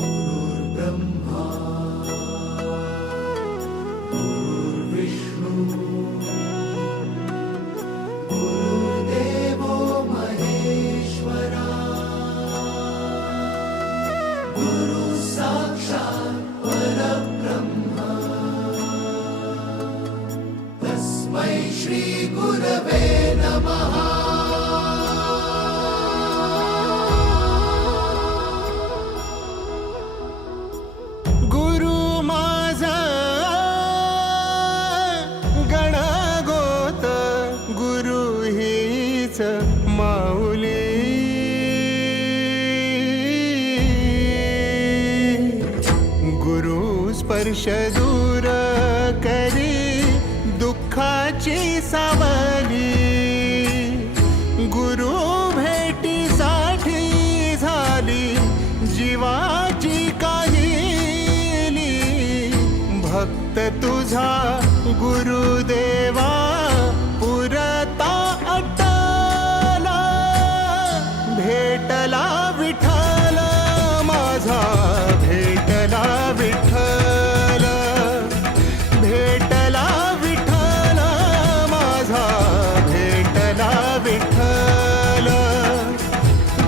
गुरुर्ब्रह्मा गुरुर्विष्णू गुरुर्देवो महेश्वरा गुरु साक्षात् परब्रह्म तस्मै श्री गुरवे नमः। माऊली गुरु स्पर्श दूर करी दुःखाची सावली गुरु भेटीसाठी झाली जीवाची काहिली भक्त तुझा गुरुदेवा पुरता भेटला विठ्ठल माझा भेटला विठ्ठल भेटला विठ्ठल माझा भेटला विठ्ठल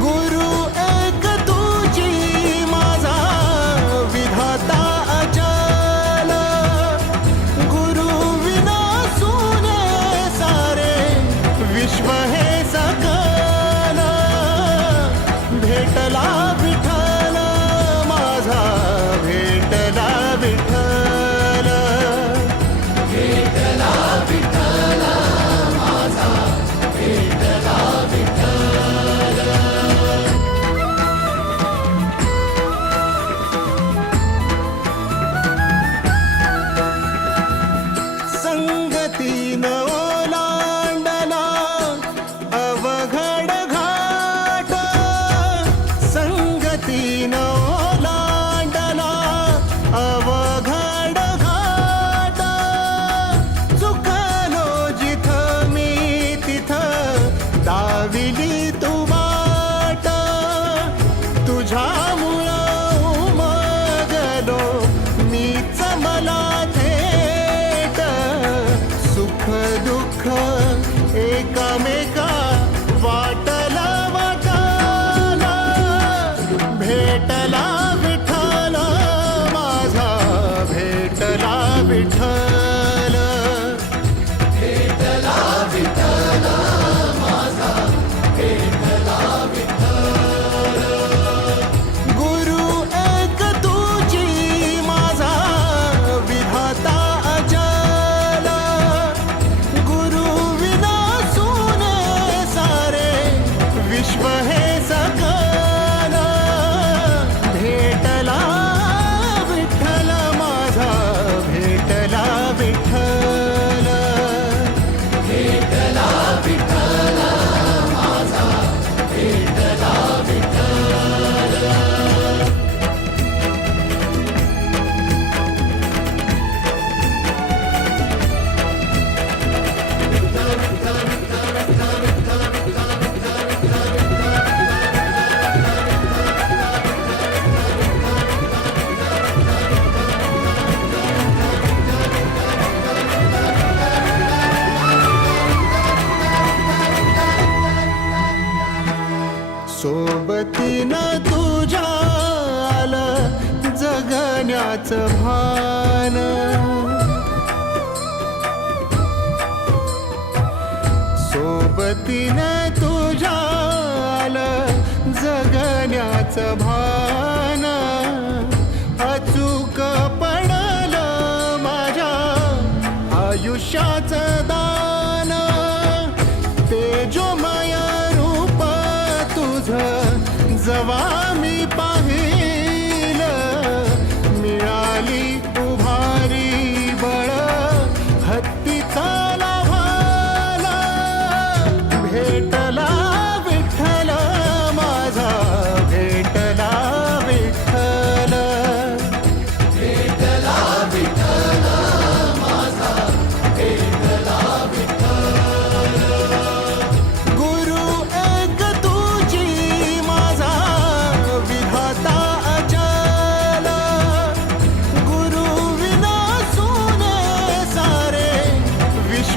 गुरु एक तुझी माझा विधाता अचल गुरु विना सुने सारे विश्व हे सकल भेटला विठ्ठल माझा भेटला विठ्ठल भेटला विठ्ठल माझा भेटला विठ्ठल। संगतीन ओलांडला अवघड घाट संगतीन ओलांडला अवघड घाट चुकलो जिथं मी तिथं दाविली तू वाट तुझ्यामुळं उमगलो मीच मला थेट सुख दुःख एकामेका वाटला वाटला भेटला विठ्ठल माझा भेटला विठ्ठल भेटला विठ्ठल माझा भेटला विठ्ठल गुरु एक तुझी माझा विधाता अचल गुरु विना सुने सारे विश्व हे सकल भेटला विठ्ठल माझा भेटला विठ्ठल भेटला विठ्ठल माझा भेटला विठ्ठल। सोबतीनं तुझ्या आलं जगण्याचं भान सोबतीनं तुझ्या आलं जगण्याचं भान अचूक पडलं माझ्या आयुष्याचं दान तेजोमय रूप तुझं जवा मी पाहिलं मिळाली उभारी बळ हत्तीचा लाभाला भेटला विठ्ठल माझा भेटला विठ्ठल भेटला विठ्ठल माझा भेटला विठ्ठल गुरु एक तुझी माझा विधाता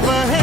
बहे